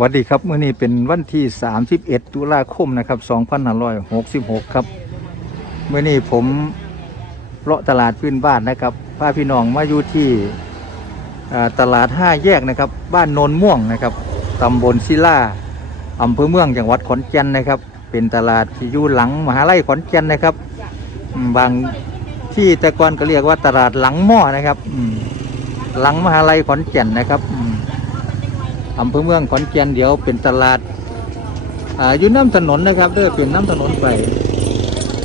วัสดีครับเมื้อนี้เป็นวันที่ 31 ตุลาคมนะครับ2566 ครับเมื้อนี้ผมเลาะตลาดพื้นบ้านนะครับพาพี่น้องมาอยู่ที่ตลาด 5 แยกนะครับ บ้านโนนม่วงนะครับตำบลศิลาอำเภอเมืองจังหวัดขอนแก่นนะครับ เป็นตลาดที่อยู่หลังมหาลัยขอนแก่นนะครับ บางที่แต่ก่อนก็เรียกว่าตลาดหลังหม้อนะครับหลังมหาลัยขอนแก่นนะครับ อืมอำเภอเมืองขอนแก่นเดี๋ยวเป็นตลาดอ่าอยู่น้ำถนนนะครับเด้อเป็นน้ำถนนไป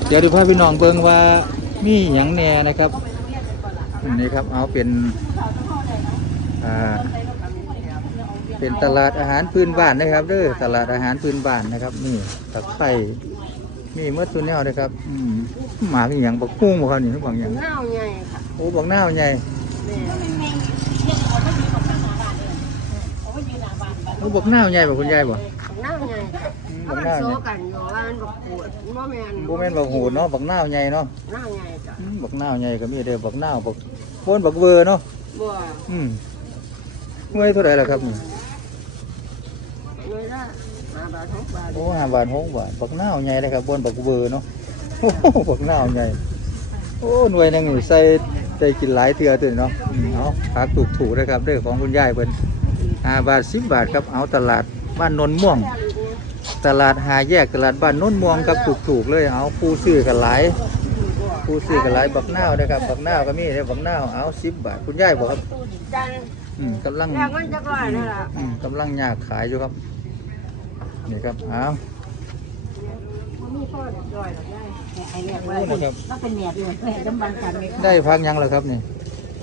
เดี๋ยวดูพาพี่น้องเบิ่งว่ามีหยังแหน่นะครับนี่ครับเอาเป็นอ่าเป็นตลาดอาหารพื้นบ้านนะครับเด้อตลาดอาหารพื้นบ้านนะครับ นี่ตะไคร้มีเมื่อตัวแนวนะครับอืมหมากอหย่างบักคุ้งบ่ครับนี่บางอย่าง เน่าใหญ่ค่ะโอ้บักหน้าวใหญ่ แม่ โอ้บักหน้าวใหญ่บ่คุณยายบ่เน่าใหญ่ค่ะอืมเอาบักมันหน้าวโซใหญ่กันอยู่ว่ามันบอกปวดบ่แม่นบ่แม่นบักหูดเนาะบักหน้าวใหญ่เนาะเน่าใหญ่จ้ะอืมบักหน้าวใหญ่ก็มีเด้อบักหน้าวบักโคนบักเวอร์เนาะบ่อืมเมื่อยเท่าไหร่ล่ะครับนี่เลยละห้าบาทหกบาทโอ้ห้าบาทหกบาทบักหน้าวใหญ่เลยครับบนบักเวอร์เนาะโอ้โหบักหน้าวใหญ่โอ้หน่วยหนึงนี่ใส่ได้กินหลายเทื่อตัวนี้เนาะอืมเอาผักถูกๆนะครับเด้อของคุณยายเพิ่น ห้าบาทสิบบาทครับเอาตลาดบ้านนนม่วง ตลาดหาแยกตลาดบ้านโนนม่วงครับถูกๆเลยเอาผู้ซื้อกันหลายผู้ซื้อกันหลายบักหน้าวนะครับบักหน้าวก็มีเด้อบักหน้าวเอาสิบบาทคุณยายบอกครับจันอืมกำลังแรกมันจะร้อยนั่นล่ะอืมกำลังยากขายอยู่ครับนี่ครับอ้าวมีพ่อเด็กร้อยหรอกได้ไอ้แรกโอ้ว่านะครับก็เป็นแหนบอยู่แหนบจำบันกันเลยได้พักยังแล้วครับนี่เนี่ยครับ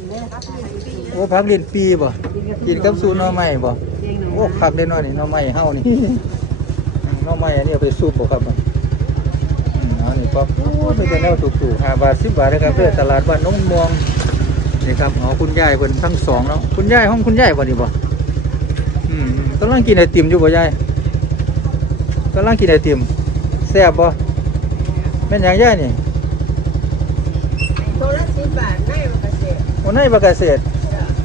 โอ้พักเรียนปีบ่กินกับสูหน่อไม้บ่เองหนูโอ้พักได้น้อยนี่หน่อไม้เฮานี่หน่อไม้อันนี้เอาไปซุปบ่ครับอืมเอานี่ปั๊บโอ้มีแต่แนวถูกๆ5บาท10บาทนะครับเด้อตลาดบ้านโนนม่วงนี่ครับเอาคุณยายเพิ่นทั้งสองเนาะคุณยายห้องคุณยายบ่นี่บ่อืมกำลังกินไอติมอยู่บ่ยายกำลังกินไอติมแซ่บบ่แม่นหยังยายนี่ตัวละสิบบาทได้มันก็เสีย โอ้ในบักเกษตร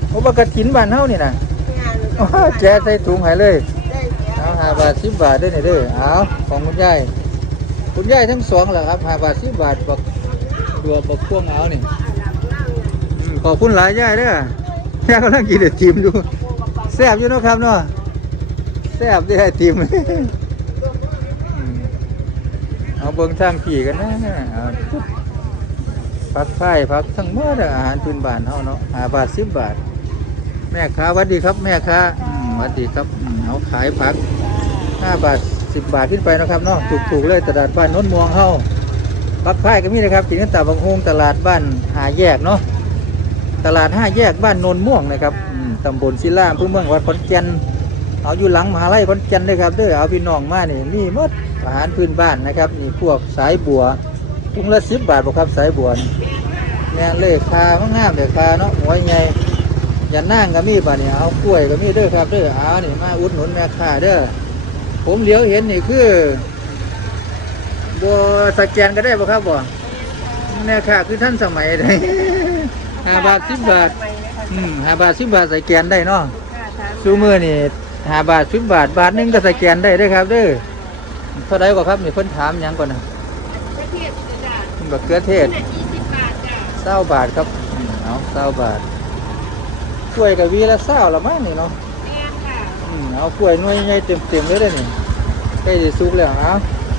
โอ้บักกะถินบ้านเฮานี่นะงานโอ้แจกใส่ถุงให้เลยได้แก่เอาห้าบาทสิบบาทเด้วยนี่เด้อเอาของคุณยายคุณยายทั้งสองเหรอครับห้าบาทสิบบาทบักดัวบักพวงเอานี่อืมขอบคุณหลายยายเด้อยายกำลังกินไอติมอยู่แซ่บอยู่เนาะครับเนาะแซ่บเด้อไอติมอืมเอาเบิ่งทางผีกันนะเอา พักไผ่พักทั้งหมดออาหารพื้นบ้านเฮาเนาะหาบาทสิบบาท แม่ค้าวัดดีครับ แม่ค้าหวัดดีครับเอาขายผักห้าบาทสิบบาทขึ้นไปนะครับเนาะถูกๆเลยตลาดบ้านโน้นมวงเฮาปักไผ่ก็มีนะครับกินกันตาบางฮงตลาดบ้านหาแยกเนาะตลาดห้าแยกบ้านโนนม่วงนะครับตำบลศิลาอำเพื่อเมืองวัดขอนแก่นเอาอยู่หลังมหาลัยขอนแก่นเลยครับเด้อเอาพี่น้องมาเนี่ยมีมดอาหารพื้นบ้านนะครับนี่พวกสายบัว ถุงละสิบบาทบ่ครับสายบัวนี่แม่เลขคางามๆเลยคาเนาะหัวใหญ่อย่านั่งก็มีบ่เนี่ยเอากล้วยก็มีเด้อครับเด้อเอานี่มาอุดหนุนแม่ค้าเด้อผมเหลียวเห็นนี่คือบัสแกนก็ได้บ่ครับบ่แม่ค้าคือท่านสมัยได้ห้าบาทสิบบาทอืมห้าบาทสิบบาทสแกนได้เนาะซูมือนี่ห้าบาทสิบบาทบาทหนึงก็สแกนได้เด้อครับเด้อเท่าไรบ่ครับนี่เพิ่นถามหยังก่อนนะ บักเกลือเทศเศร้าบาทครับอืมเอาเศร้าบาทกล้วยกับวีละเศร้าละมั้งนี่เนาะอืมเอากล้วยหน่วยใหญ่เต็มๆเลยเด้อนี่ใกล้จะสุกแล้วเอา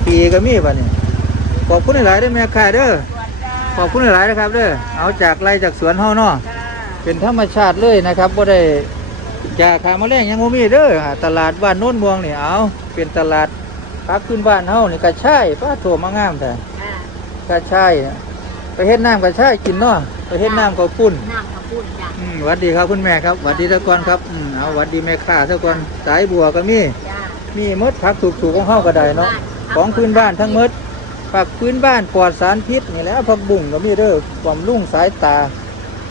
ปีก็มีป่ะนี่ขอบคุณหลายๆเด้อแม่ค้าเด้อขอบคุณหลายๆนะครับเด้อเอาจากไรจากสวนเฮาเนาะเป็นธรรมชาติเลยนะครับบ่ได้จากขาแมลงหยังบ่มีเด้ออ่าตลาดบ้านโน้นม่วงนี่เอาเป็นตลาดพักขึ้นบ้านเฮานี่กระชายป้าโถมางามแท้ กระชายน่ะไปเฮ็ดน้ำกระชายกินเนาะไปเฮ็ดน้ำข้าวปุ้นน้ำกระปุ้นจ้ะอืมหวัดดีครับคุณแม่ครับหวัดดีตะกอนครับอืมเอาหวัดดีแม่ค้าตะกอนสายบัวก็มีจ้ามีมดผักถูกๆของเฮาก็ได้เนาะของพื้นบ้านทั้งหมดผักพื้นบ้านปลอดสารพิษนี่แหละผักบุ้งก็มีเด้อความรุ่งสายตา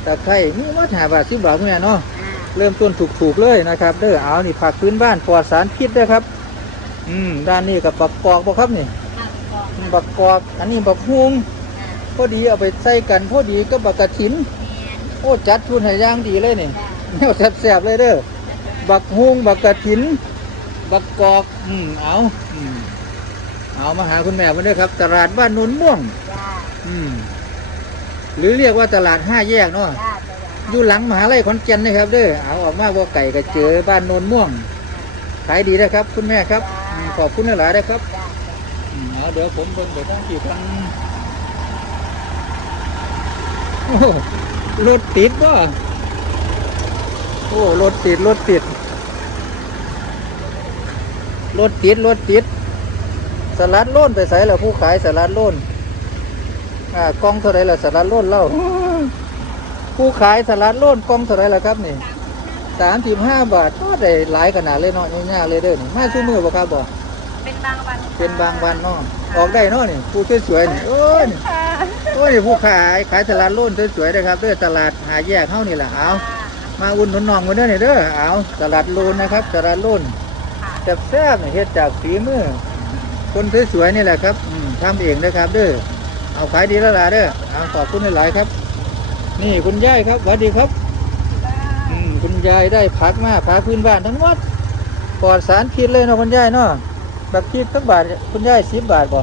ตะไคร้มีมดหาบาทสิบบาทคุณแม่เนาะเริ่มต้นถูกๆเลยนะครับเด้อเอานี่ผักพื้นบ้านปลอดสารพิษเด้อครับ อืมด้านนี้กับบักกอกบ่ครับนี่อืม บักกอกอันนี้บักฮวงพอดีเอาไปใส่กันพอดีก็บักกระถิน โอ้จัดทุนให้อย่างดีเลยนี่แนวแซ่บๆเลยเด้อบักฮุงบักกะถิน บักกอกอืมเอาอืมเอามาหาคุณแม่มาด้วยครับ ตลาดบ้านโนนม่วงจ้าอืมหรือเรียกว่าตลาดห้าแยกเนาะจ้าอยู่หลังมหาลัยขอนแก่นนะครับเด้อเอาออกมาว่าไก่ก็เจอบ้านโนนม่วงขายดีนะครับ คุณแม่ครับอืมขอบคุณหลายๆนะครับจ้าอืม เอาเดี๋ยวผมเบิ่งไปทั้งกี่ครั้งโอ้รถติดว่ะโอ้รถติดรถติดรถติดรถติดสลัดโล่นไปใส่ละผู้ขายสลัดโล่นอ่ากล้องเท่าไรละสลัดโล่นเล่าผู้ขายสลัดโล่นกล้องเท่าไรละครับนี่สามสิบห้าบาทก็ได้หลายขนาดเลยเนาะง่ายๆเลยเด้อนี่มาซื้อมือบ่ครับบอก เป็นบางวันเป็นบางวันเนาะออกได้เนาะนี่ผู้สวยๆนี่โอ้ยนี่ค่ะโอ้ยนี่ผู้ขายขายตลาดโล่นสวยๆนะครับเด้อตลาดหาแยกเฮานี่แหละเอามาอุ่นหนุนน้องกันเด้อนี่เด้อเอาตลาดโลนนะครับ ตลาดโลนแซ่บๆนี่เฮ็ดจากฝีมือคนสวยๆนี่แหละครับอืมทำเองนะครับ เด้อเอาขายดีแล้วล่ะเด้อเอาขอบคุณหลายๆครับ นี่คุณยายครับสวัสดีครับ อืมคุณยายได้ผักมาผักพื้นบ้านทั้งหมดปลอดสารพิษเลยเนาะคุณยายเนาะแบบคิดสักบาทคุณยายสิบบาทบ่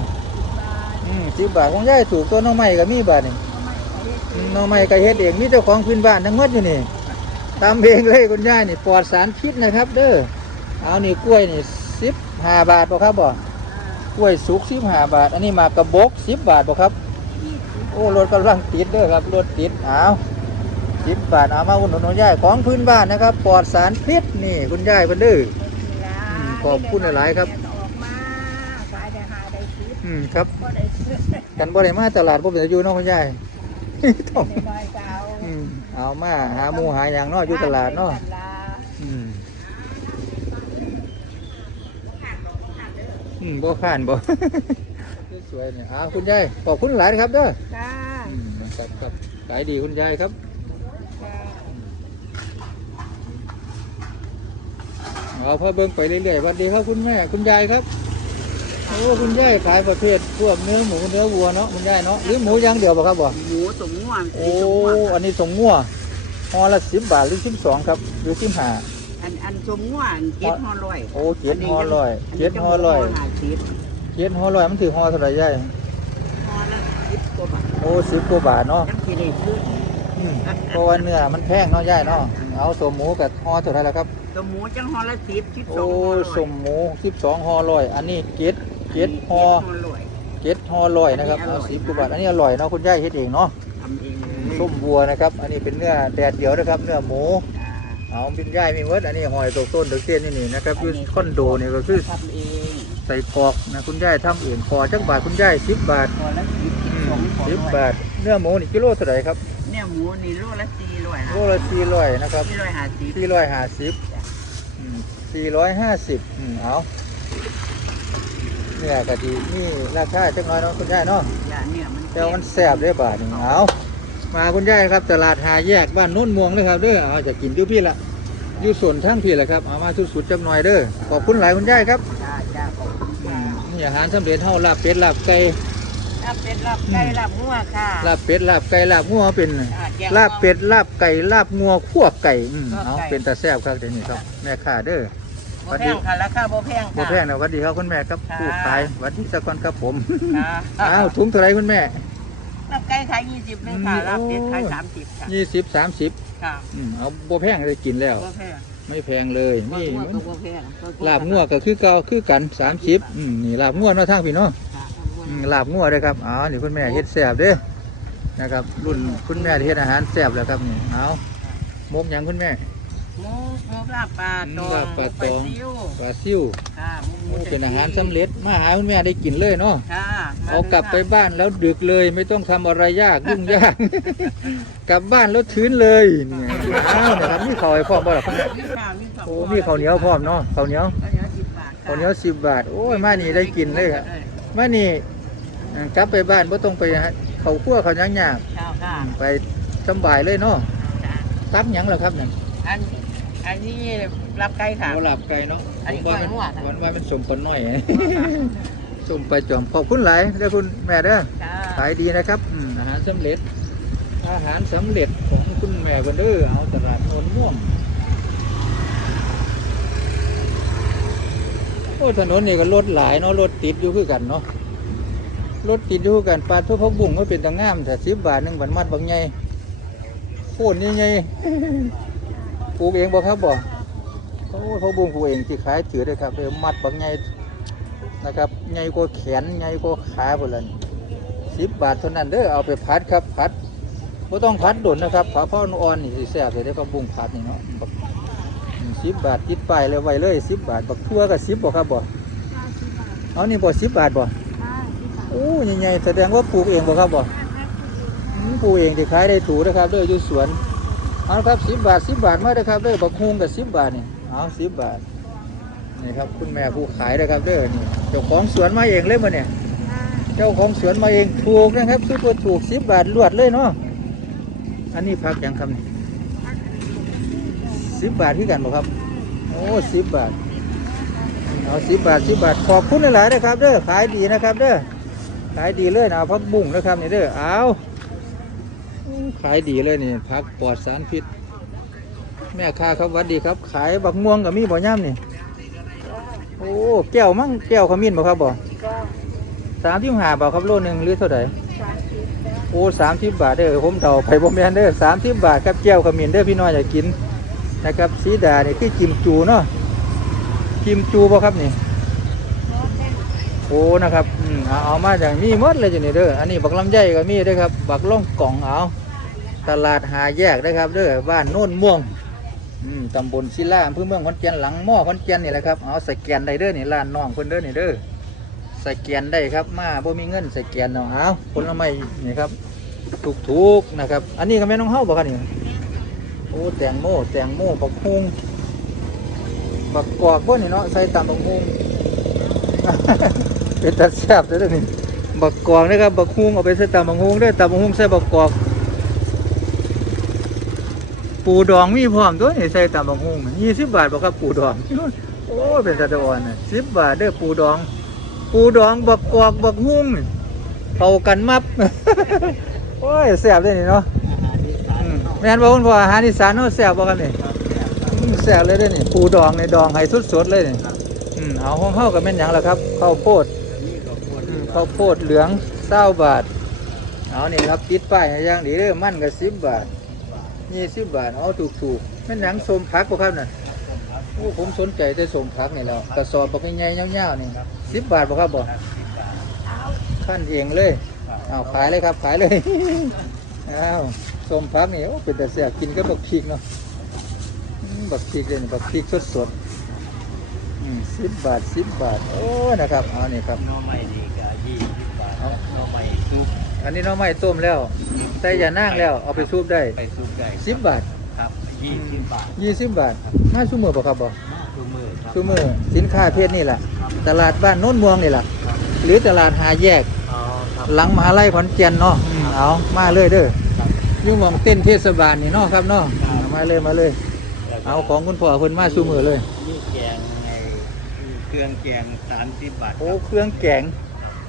อืมสิบบาทของยายถูกตัวหน้องไม้ก็มีบาทนี่อืมหน้องไม้ก็เฮ็ดเองมีเจ้าของพื้นบ้านทั้งหมดอยู่นี่ตามเองเลยคุณยายนี่ปลอดสารพิษนะครับ เด้อเอานี่กล้วยนี่สิบห้าบาทบ่ครับบ่กล้วยสุกสิบห้าบาท อันนี้หมากกระบอกสิบบาทบ่ครับ โอ้รถกำลังติดเด้อครับรถติดเอาสิบบาทเอามาอุ่นหนุนคุณยายของพื้นบ้านนะครับปลอดสารพิษนี่คุณยายเพิ่นเด้ออืมขอบคุณหลายๆครับ ออกมาขายได้หาได้คิด อืมครับ ก็ได้ซื้อกันบ่ได้มาตลาดบ่เป็นตาอยู่เนาะคุณยาย ต้องน้อยๆก็เอาอืมเอามาหาหมูหาอย่างเนาะอยู่ตลาดเนาะอืมอืมบ่ข้านบ่ สวยๆเนี่ยอ้าวคุณยายขอบคุณหลายนะครับเด้อจ้าอืมครับครับขายดีคุณยายครับ จ้าเอาพอเบิ่งไปเรื่อยๆสวัสดีครับคุณแม่คุณยายครับ โอ้คุณยายขายประเภทพวกเนื้อหมูเนื้อวัวเนาะคุณยายเนาะหรือหมูอย่างเดียวบ่ครับบ่หมูสมง่วงโอ้อันนี้สงงัวห่อละสิบบาทหรือสิบสองครับหรือสิบห้าอันอันสมง่วงเจ็ดห่อร้อยโอ้เจ็ดห่อร้อยเจ็ดห่อร้อยหาสิบเจ็ดห่อร้อยมันถือห่อเท่าไหร่ยายห่อละสิบกว่าบาทโอ้สิบกว่าบาทเนาะยังสิได้ซื้ออืมเพราะว่าเนื้อมันแพงเนาะยายเนาะเอาสมหมูกับห่อเท่าไหร่ละครับตัวหมูจังห่อละสิบสิบสอโอ้งห่อร้อยสมหมูสิบสองห่อร้อยอันนี้เจ็ด เจ็ดห่อเจ็ดห่อร้อยเจ็ดห่อร้อยนะครับอันนี้อร่เอาอยสิบกว่าบาทอันนี้อร่อยเนาะคุณยายเฮ็ดเองเนาะทำเองเลยส้มบัวนะครับ อันนี้เป็นเนื้อแดดเดียวนะครับ เนื้อหมูเอาบินย่ายมีเวิร์ดอันนี้หอยตกต้นตกเตี้ยนนี่นี่นะครับอยูคอนโดนี่ก็คือทำเองใส่กรอกนะคุณย่ายทำเองคอจักบาทคุณย่ายสิบบาทห่อละสิบสิบสองห่อสิบร้อยบาทเนื้อหมูนี่กิโลเท่าไหร่ครับเนี่ยหมูนี่โลละสี่ร้อยโลละสี่ร้อยนะครับสี่ร้อยห้าสิบสี่ร้อยห้าสิบสี่ร้อยห้าสิบเอา เนื้อกะดีนี่ราคาจักหน้อยเนาะคุณย่ายเนาะอย่าเนี่ยมันแต่ว่ามันแซ่บเด้อบาทนี่เอามาคุณย่ายครับตลาดหาแยกบ้านโน้นม่วงเลยครับเด้อเอาจะกินอยู่พี่ละอยู่ส่วนทั้งพี่แหละครับเอามาสุดๆจักหน่อยเด้อขอบคุณหลายคุณย่ายครับจ้าจ้าขอบคุณอืค่ะมนี่อาหารสำเร็จเฮาลาบเป็ดลาบไก่ลาบเป็ดลาบไก่ลาบงัวค่ะลาบเป็ดลาบไก่ลาบงัวเป็นอ่แกงลาบเป็ดลาบไก่ลาบงัวคั่วไก่อืมคั่วไก่เอาเป็นตาแซ่บครับเดี๋ยวนี้ครับแม่ค้าเด้อ บ่แพงค่ะราคาบ่แพงบ่ค่ะแพงนะสวัสดีครับคุณแม่ครับค่ะ ผู้ขายสวัสดีสักคนครับผมค่ะอ้าวถุงเท่าไหรคุณแม่ลาบไก่ขายยี่สิบนึงค่ะอืมลาบเป็ดโอ้ขายสามสิบค่ะยี่สิบสามสิบค่ะอืมเอาบ่แพงเลยกินแล้ว บ่แพงไม่แพงเลยนี่งัวมันก็บ่แพงลาบงัวก็คือเก่าคือกันสามสิบอืมนี่ลาบงัวเนาะทางพี่เนาะค่ะอืมลาบงัวเด้อครับอ๋อนี่คุณแม่เฮ็ดแซ่บเด้อนะครับ รุ่นคุณแม่ที่เฮ็ดอาหารแซ่บแล้วครับนี่เอาหมกหยังคุณแม่ หมูหมูลาบปลาตองลาบปลาตอง หมูซิ่วปลาซิ่วค่ะหมูหมูโอ้เป็นอาหารสำเร็จมาหาคุณแม่ได้กินเลยเนาะค่ะมเอากลับไปบ้านแล้วดึกเลยไม่ต้องทำอะไรยากยุ่งยาก กลับบ้านแล้วทื้นเลยเนี่ยอ้าวนะครับมีข้าวให้พร้อมบ่ล่ะคุณแม่มีค่ะมีค่ะโอ้มีข้าวเหนียวพร้อมเนาะข้าวเหนียวข้าวเหนียวสิบบาทค่ะข้าวเหนียวสิบบาท โอ้ยมานี่ได้กินเลยครับมานี่อ่ากลับไปบ้านบ่ต้องไปหาเขาวคั่วเขาวหยังยากค่ะค่ะไปสำบายเลยเนาะค่ะตับหยังเหรอครับนั่นอัน อันนี้รับไก่ค่ะโอ้หลับไก่เนาะอันนี้ว่าก้อยหัวนะวันว่ามันสมปนน้อยสมไปจอมขอบคุณหลายเด้อคุณแม่เด้อค่ะขายดีนะครับอืมอาหารสำเร็จ อาหารสำเร็จของคุณแม่กันเด้อเอาตลาดโนนม่วงอ้ถนนนี่ก็รถหลายเนาะรถติดอยู่คือกันเนาะรถติดอยู่คือกันปลาทุกพักบุ้งก็เป็นตางงามแต่สิบบาทหนึ่งบันมัดบางใหญ่โค่นใหญ่ๆ ปลูกเองบ่ครับบ่โอ้พักบุ้งปลูกเองที่ขายถือเลยครับเออมัดบางใหญ่นะครับใหญ่กว่าแขนใหญ่กว่าขาพุ่นละสิบบาทเท่านั้นเด้อเอาไปพัดครับพัดบ่ต้องพัดโดนนะครับผัดพ่ออ่อนนี่สิแซ่บเลยได้อพักบุ้งพัดนี่เนาะบักสิบบาทติดป้ายเลยไว้เลยสิบบาทบักทั่วก็สิบบ่ครับบ่ห้าสิบบาทเอานี่บ่สิบบาทบ่ห้าสิบบาทโอ้ใหญ่ๆแสดงว่าปลูกเองบ่ครับบ่อืมปลูกเองที่ขายได้ถูกนะครับเด้ออยู่สวน เอาละครับสิบบาทสิบบาทมาเด้อครับเด้อบักฮุงกับสิบบาทนี่เอาสิบบาทนี่ครับคุณแม่ผู้ขายนะครับเด้อนี่เจ้าของสวนมาเองเลยมื้อเนี่ยห้าเจ้าของสวนมาเองถูกนะครับซุปเปอร์ถูกสิบบาทลวดเลยเนาะอันนี้พักหยังครับนี่สิบบาทที่กันบ่ครับ โอ้สิบบาทเอาสิบบาทสิบบาทขอบคุณหลายๆนะครับเด้อขายดีนะครับเด้อขายดีเลยนะพักบุ้งนะครับนี่เด้อเอาอู้ ขายดีเลยนี่พักปลอดสารพิษ แม่ค้าครับวัดดีครับ ขายบักม่วงกับมีบ่ย่ำนี่โอ้แก้วมั่งแก้วขมิ้นบ่ครับบ่สามที่หาบ่ครับโลหนึ่งหรือเท่าไหร่โอ้สามสิบบาทเด้อผมเดาไปบ่แม่นเด้อสามสิบบาทครับแก้วขมิ้นเด้อพี่น้อยอยากกินนะครับสีดาเนี่คือกิมจูเนาะกิมจูบ่ครับนี่โอ้นะครับอืมเอาเอามาจากมีมดเลยจ้ะนี่เด้ออันนี้บักลำไยก็มีเด้อครับ บักล่องกล่องเอา ตลาดหาแยกนะครับเด้อบ้านโน่นม่วงตำบลศิลาอำเภอเมืองขอนแก่นหลังหม้อขอนแก่นนี่แหละครับเอาสแกนได้เด้อนี่ร้านน้องเพิ่นเด้อนี่เด้อสแกนได้ครับมาบ่มีเงินสแกนเอาเอาผลไม้นี่ครับถูกๆนะครับ อันนี้ก็แม่น้องเฮาบ่ครับนี่โอ้แตงโมแตงโมบักฮุงบักกอกบ่นี่เนาะใส่ตำบักฮุงเป็นตัดแซ่บเด้อนี่บักกอกนะครับบักฮุงเอาไปใส่ตำบักฮุงเด้อตำบักฮุงใส่บักกอก ปูดองมีพร้อมตัวนี่ใส่ตำบักฮุงยี่สิบบาทบ่ครับปูดอง โอ้ยเป็นตะตะอ่อนน่ะสิบบาทเด้อปูดอง ปูดองบักกอกบักฮุงนี่เข้ากันมับ โอ้ยแซ่บเลยนี่เนาะอืมแม่นบ่คุณพ่ออาหารอีสานเนาะแซ่บบ่ครับนี่อืมแซ่บเลยเด้อนี่ปูดองในดองให้สดๆเลยนี่อืมเอาของเฮาก็แม่นหยังล่ะครับข้าวโพดอืมข้าวโพดเหลือง20บาทเอานี่ครับติดป้ายให้อย่างดีเด้อมันก็10บาท 20บบาทเอาถูกๆแม่หยังสมผักบ่ครับน่ะโอ้ผมสนใจแต่สมผักนี่แหล้วกระสอบบักใหญ่ๆยาวๆนี่10บบาทบ่ครับบ่ขั้นเองเลยเอาขายเลยครับขายเลยอ้าวสมพักนี่โอ้เป็นแต่เสียกินก็บักพริกเนาะบักพริกเลยบักพริกสดสดๆสิบบาทสิบบาทโอ้นะครับเอานี่ครับน้อใหม่ดีกะยี่สิบบาทน้อใหม่ อันนี้หน้องไม้ต้มแล้วใส่ยานั่งแล้วเอาไปซุปได้ไปซุปได้สิบบาทครับยี่สิบบาทยี่สิบบาทมาซุมือบ่ครับบ่มาทุกมือครับซุมือสินค้าเพศนี่แหละตลาดบ้านโน้นเมืองนี่แหละครับหรือตลาดหาแยกอ๋อครับหลังมหาลัยขอนแก่นเนาะอืมเอามาเลยเด้อครับ อยุ่งมองเต้นเทศบาลนี่เนาะครับเนาะครับ มาเลยมาเลยแล้วก็เอาของคุณพ่อเพิ่นมาซุมือเลย นี่แกงไงเครื่องแกงสามสิบบาทโอ้เครื่องแกง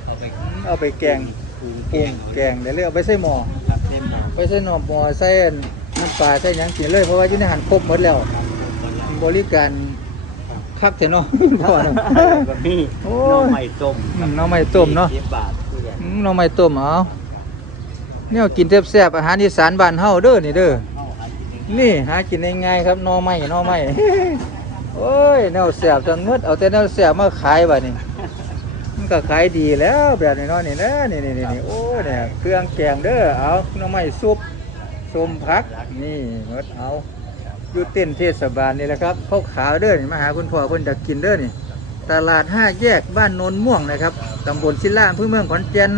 เอาไปเอาไปแกง ปรุงปรุงแกงได้เลยเอาไปใส่หม้อครับเต็มหม้อไปใส่หน่อหม้อใส่อันน้ำปลาใส่หยังกินเลยเพราะว่าอยู่ในหันครบหมดแล้ว ครับคนละบริการคักเถอะเนาะ พ่อเนาะก็มีโอ้หน้อยใหม่ต้มอืมหน่อไม้ต้มเนาะยี่สิบบาทคือกันอืมหน่อไม้ต้มเอาเนี่ยกินแซ่บๆอาหารอีสานบ้านเฮาเด้อนี่เด้อ เข้าหากินเองนี่หากินง่ายๆครับหน่อไม้หน่อไม้ โอ้ยแนวแซ่บจังหมดเอาแต่แนวแซ่บมาขายบัดนี้ มันก็ขายดีแล้วแบบนี้เนาะนี่นะนี่นี่นี่นี่โอ้เนี่ยเครื่องแกงเด้อเอาหน่อไม้ซุปส้มผักนี่หมดเอาอยู่เต้นเทศบาลนี่แหละครับเขาขาวเด้อนี่มาหาคุณพ่อเพิ่นอยากกินเด้อนี่ ตลาดห้าแยกบ้านโนนม่วงนะครับตำบลศิลาอำเภอเมืองขอนแก่น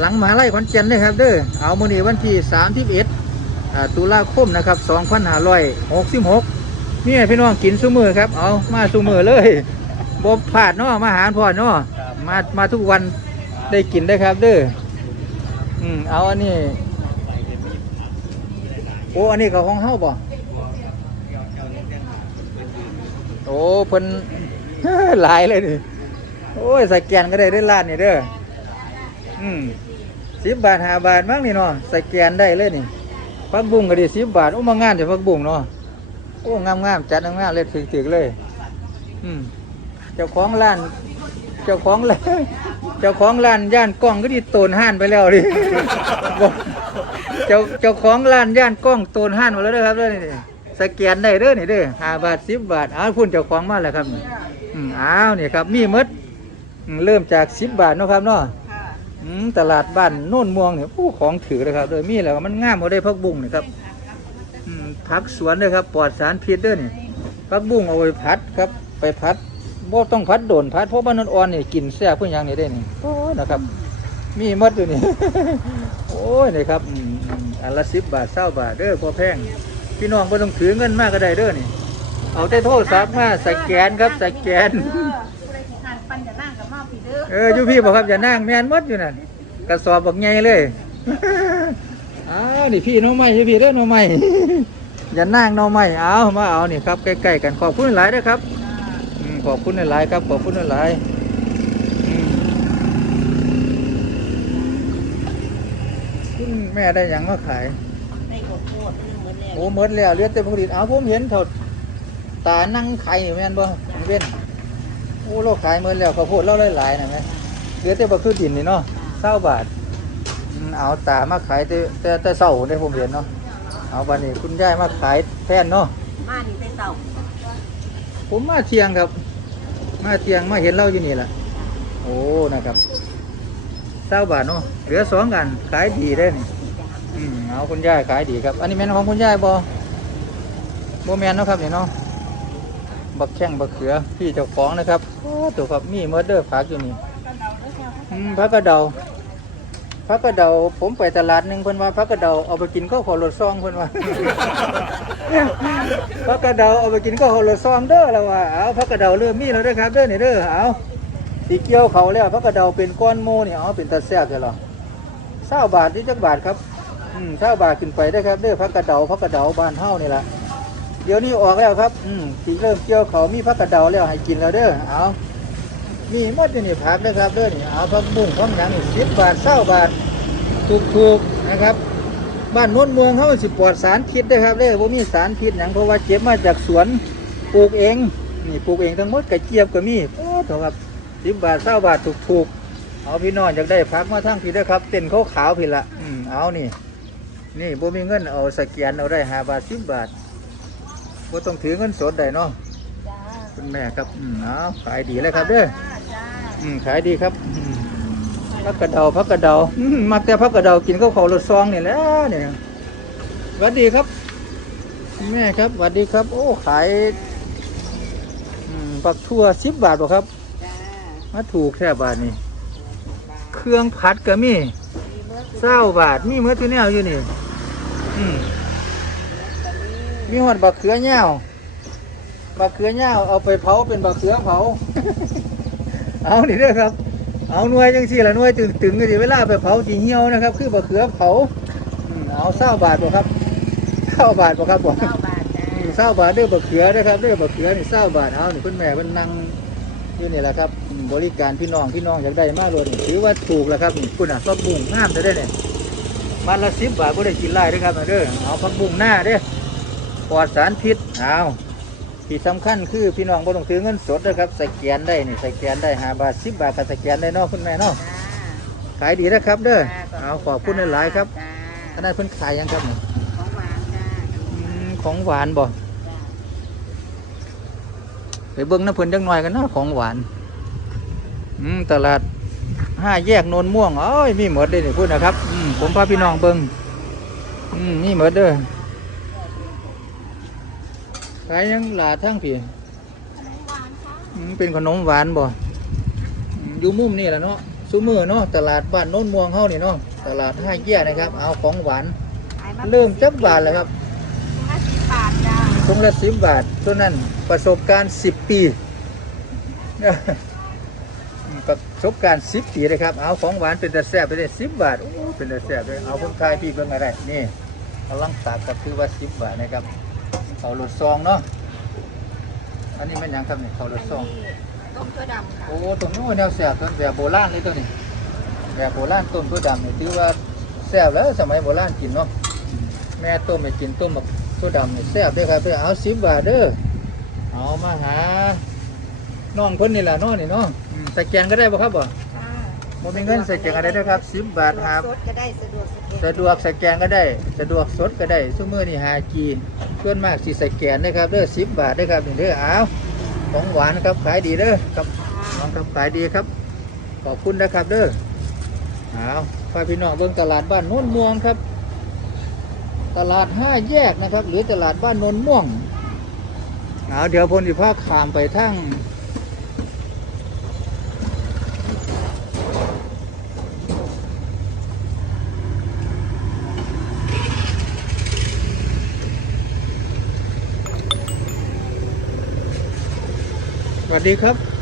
หลังมหาลัยขอนแก่นเลยครับเด้อเอามื้อนี้วันที่31อ่าตุลาคมนะครับ2566นี่พี่น้องกินซุมือครับเอามาซุมือเลยบ่พลาดเนาะมาหาพ่อเนาะ มามาทุกวันได้กินได้ครับเด้ออืมเอาอันนี้โอ้อันนี้ก็ของเฮาบ่พวกเจ้าเจ้านี่จังเป็นอื่นโอ้เพิ่นหลายเลยนี่โอ้ยสแกนก็ได้ได้ร้านนี่เด้ออืมสิบบาทห้าบาทมั้งนี่เนาะสแกนได้เลยนี่พักบุ้งก็ดีสิบบาทโอ้มางานจะพักบุ้งเนาะโอ้งามงามจัดงามๆเลยถึกๆเลย อืมเจ้าของร้าน เจ้าของร้านเจ้าของร้านย่านกล้องก็ดีโตนห้านไปแล้วดิบอกเจ้าเจ้าของร้านย่านกล้องโตนห้านมดแล้วเด้อครับเด้อนี่สแกนได้เด้อนี่เด้อห้าบาทสิบบาทอ้าวพุ่นเจ้าของมาแล้วครับนี่อืมอ้าวนี่ครับ มีหมดอืมเริ่มจากสิบบาทเนาะครับเนาะอืมตลาดบ้านโน่นม่วงเนี่ยผู้ของถือเลยครับโดยมีแล้วมันง่ามเอาได้พักบุ้งนี่ครับอืมผักสวนเลยครับปลอดสารพิษเด้วยนี่พักบุ้งเอาไปพัดครับ ไปพัด บ่ต้องพัดโดนพัดเพราะบ้านนนอ่อนนี่กินแซ่บเพื่อยังนี่ได้นี่โอ้นะครับ มีมดอยู่นี่ โอ้ยนี่ครับอันละสิบบาทเศร้าบาทเด้อพอแพงพี่น้องบ่ต้องถือเงินมากก็ได้เด้อนี่ เอาแต่โทรศัพท์มาสแกนครับสแกนเอผู้ใดสิทานปันจะนั่งกับมาพี่เด้อเอออยู่พี่บอกครับอย่านั่งแม่นมดอยู่นั่นกระสอบบอกไงเลยอ้าวนี่พี่น้องใหม่พี่เด้อน้องใหม่อย่านั่งน้องใหม่เอามาเอานี่ครับใกล้ๆกันขอบคุณหลายนะครับ ขอบคุณหลายๆครับ ขอบคุณหลายๆอืมคุณแม่ได้หยังมาขายได้กดโคตรนึงเหมือนแล้วโอ้หมดแล้วเหลือแต่ผลิตเอาผมเห็นเถดตานั่งไข่นี่แม่นบ่เว้นโอ้เราขายหมดแล้วข้าวโพดเราหลายๆนะแม่เหลือแต่บ่คือดินนี่เนาะเศร้าบาทอืมเอาตามาขายแต่แต่แต่เศร้าได้ผมเห็นเนาะเอาบัดนี้คุณยายมาขายแทนเนาะมานี่ได้เต่าผมมาเที่ยงครับ มาเที่ยงมาเห็นเราอยู่นี่แหละโอ้นะครับเศร้าบาทเนาะเหลือสองกันขายดีได้นี่อืมเอาคุณยายขายดีครับ อันนี้แม่นของคุณยายบอบอแมนเนาะครับเนี่เนาะบักแข้งบักเขือพี่เจ้าของนะครับโอ้ตัวครับมีเมอร์เดอร์ผักอยู่นี่อืมผักกระเดา ผักกระเดาผมไปตลาดหนึ่งเพิ่นว่าผักกระเดาเอาไปกินข้าวขอรถซองเพิ่นว่าผักกระเดาเอาไปกินข้าวขอรถซองเด้อแล้วว่าเอาผักกระเดาเริ่มมีแล้วเด้อครับเด้อนี่เด้อเอาสีเกี่ยวเขาแล้วผักกระเดาเป็นก้อนโมนี่เอาเป็นตาแซ่บเลยหรอเศร้าบาทนี่จักบาทครับอืมเศร้าบาทขึ้นไปได้ครับเด้อผักกระเดาผักกระเดาบ้านเฮานี่แหละเดี๋ยวนี้ออกแล้วครับอืมที่เริ่มเกี่ยวเขามีผักกระเดาแล้วให้กินแล้วเด้อเอา มีหมดอยู่นี่ผักเด้อครับเด้อนี่เอาผักบุ้งผักหนังสิบบาทเศร้าบาทถูกๆนะครับ บ้านโน้นเมืองเขาสิปลอดสารพิษเด้อครับเด้อบ่มีสารพิษหยังเพราะว่าเก็บมาจากสวนปลูกเองนี่ปลูกเองทั้งหมดกระเจี๊ยบก็มีโอ้โถครับสิบบาทเศร้าบาทถูกๆเอาพี่น้องอยากได้พักมาทั้งพี่เด้อครับ เต้นขาวขาวๆพี่ละอืมเอานี่ นี่บ่มีเงินเอาสแกนเอาได้ห้าบาทสิบบาทก็ต้องถือเงินสดได้เนาะจ้าคุณแม่ครับอืมเอาขายดีเลยครับเด้อจ้า อืมขายดีครับอืมพักกระเดาพักกระเดาอืมมักแต่พักกระเดากินข้าวเขารถซองนี่แหล้วเนี่ยสวัสดีครับคุณแม่ครับสวัสดีครับ โอ้ขายอืมปักทั่วสิบบาทบ่ครับ จ้ามาถูกแค่บาทนี่เครื่องผัดก็มีมีเมื่อเศร้าบาทมีเมื่อที่แนวอยู่นี่ อืม ตอนนี้มีหอดบักเขือเน่าวบักเขือเน่าวเอาไปเผาเป็นบักเขือเผา เอานี่เด้อครับ เอาหน่วยจังสี่ละหน่วยตึงตึงๆก็สิเวลาไปเผาจีเหี่ยวนะครับ คือบักเขือเผาอืมเอาเศร้าบาทบ่ครับเศร้าบาทบ่ครับบ่เก้าบาทจ้าอืมเศร้าบาทเด้อบักเขือเด้อครับเด้อบักเขือนี่เศร้าบาทเอานี่คุณแม่เพิ่นนั่งอยู่นี่แหละครับอืมบริการพี่น้องพี่น้องอยากได้มากเลยถือว่าถูกแล้วครับนี่คุณอะผักบุ้งงามจะได้เนี่ยมันละสิบบาทบ่ได้กินไล่เด้อครับเด้อเอาผักบุ้งหน้าเด้อปลอดสารพิษเอา ที่สำคัญคือพี่น้องบ่ต้องถือเงินสดนะครับสแกนได้นี่สแกนได้ห้าบาทสิบบาทก็สแกนได้เนาะคุณแม่เนาะจ้าขายดีนะครับเด้อจ้าเอาขอบคุณหลายๆครับจ้าอันนั้นเพิ่นขายยังครับนี่ของหวานจ้าอืมของหวานบ่จ้าไปเบิ่งน้ำเพิ่นจังหน่อยกันเนาะของหวานอืมตลาดห้าแยกโนนม่วงเอ้ยมีหมดเลยนี่พูดนะครับอืมผมพาพี่น้องเบิ่งอืมมีหมดเด้อ ขายยังหลาทั้งพี่อืมเป็นขนมหวานบ่อืมอยู่มุมนี่แหละเนาะซูมือเนาะตลาดบ้านโน้นม่วงเฮานี่เนาะตลาดห้าเกี้ยนะครับ เอาของหวานขายาเริ่มจักบาทแล้วครับห้าสิบบาทจ้าถุงละสิบบาทส่วนนั้นประสบการณ์สิบปีอืมประสบการณ์สิบปีเลยครับ เอาของหวานเป็นแต่แซ่บไปเลยสิบบาทโอ้เป็นแต่แซ่บเลยเอาคนไทยพี่เบิ่งอะไรนี่กำลังตากกับคือว่าสิบบาทนะครับ เขารถซองเนาะ อันนี้เป็นหยังครับนี่เขารถซอง ต้มเกลือดำค่ะโอ้ตัวนู้นแนวแสบตัวแบบโบราณเลยตัวนี้ แบบโบราณต้มตัวดำนี่ถือว่าแซ่บแล้วสมัยโบราณกินเนาะ แม่ต้มไม่กินต้มแบบตัวดำนี่แซ่บเด้วยครับไปเอาสิบบาทเด้อ เอามาหา น้องเพิ่นนี่แหละเน้องนี่เนาะอืมสแกนก็ได้บ่ครับบ่ค่ะบ่มีเงินสแกนก็ได้เด้อครับ10บาทครับ สดก็ได้สะดวกสะดวกสะดวกสแกนก็ได้ สะดวกสดก็ได้ซุมื้อนี่หากี ส่วนมากสิสแกนนะครับเด้อสิบบาทนะครับนี่เด้ออ้าวของหวานครับขายดีเด้อครับน้องครับขายดีครับ ขอบคุณนะครับเด้ออ้าวพาพี่น้องเบิ่งตลาดบ้านโน้นม่วงครับ ตลาดห้าแยกนะครับ หรือตลาดบ้านโนนม่วงเอาเดี๋ยวพลสิภาคขามไปทั้ง วัสดีครับ